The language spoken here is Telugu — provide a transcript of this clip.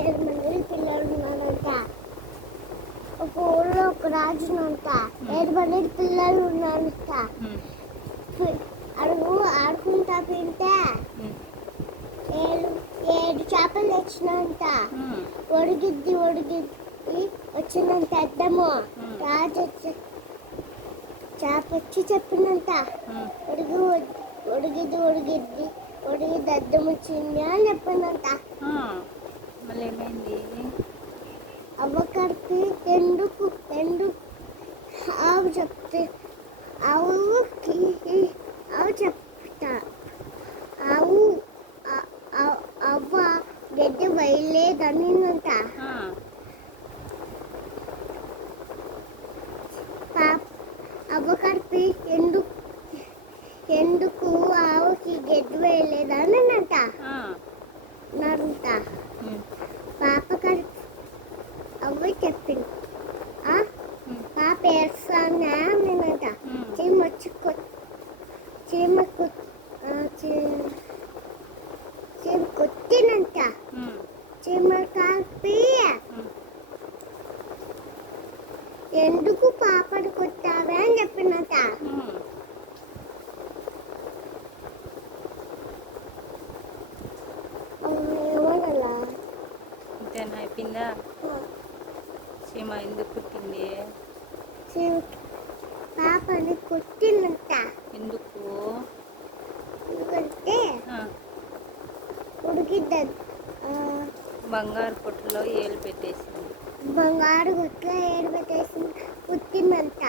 7 మంది పిల్లలు ఉన్నారంట. ఒక ఊళ్ళో ఒక రాజునంట. 7 మంది పిల్లలు ఉన్నారంట. అడుగు ఆడుకుంటా తింటే 7 చేపలు తెచ్చినంత. ఒడిగిద్ది వచ్చినంత అద్దము. రాజు చేప వచ్చి చెప్పినంత. ఒడిగిద్ది అద్దం వచ్చింది అని చెప్పిందంట. మళ్ళీ ఏమైంది? అవ్వకడికి ఎందుకు ఆవు చెప్తే ఆవు చెప్తా అవ్వ గడ్డి వేయలేదనిందంట. అవ్వకడికి ఎందుకు ఆవుకి గడ్డి వేయలేదనిందంట. పాప కడికి అవ్వ చెప్పింది. పాప ఏడుస్తానే అనిందంట. చీమ కొట్టినంట. చీమ కలిపి ఎందుకు పాపను కొట్టావే అని చెప్పిందంట. ఏమోనలా అంతేనా? అయిపోయిందా? చీమ ఎందుకు కుట్టింది? పాపని కొట్టిందంట. ఎందుకు? ఎందుకంటే బంగారు పొట్టులో ఏలు పెట్టేసింది. బంగారు గుట్లో ఏలు పెట్టేసింది. కుట్టేసిందంట.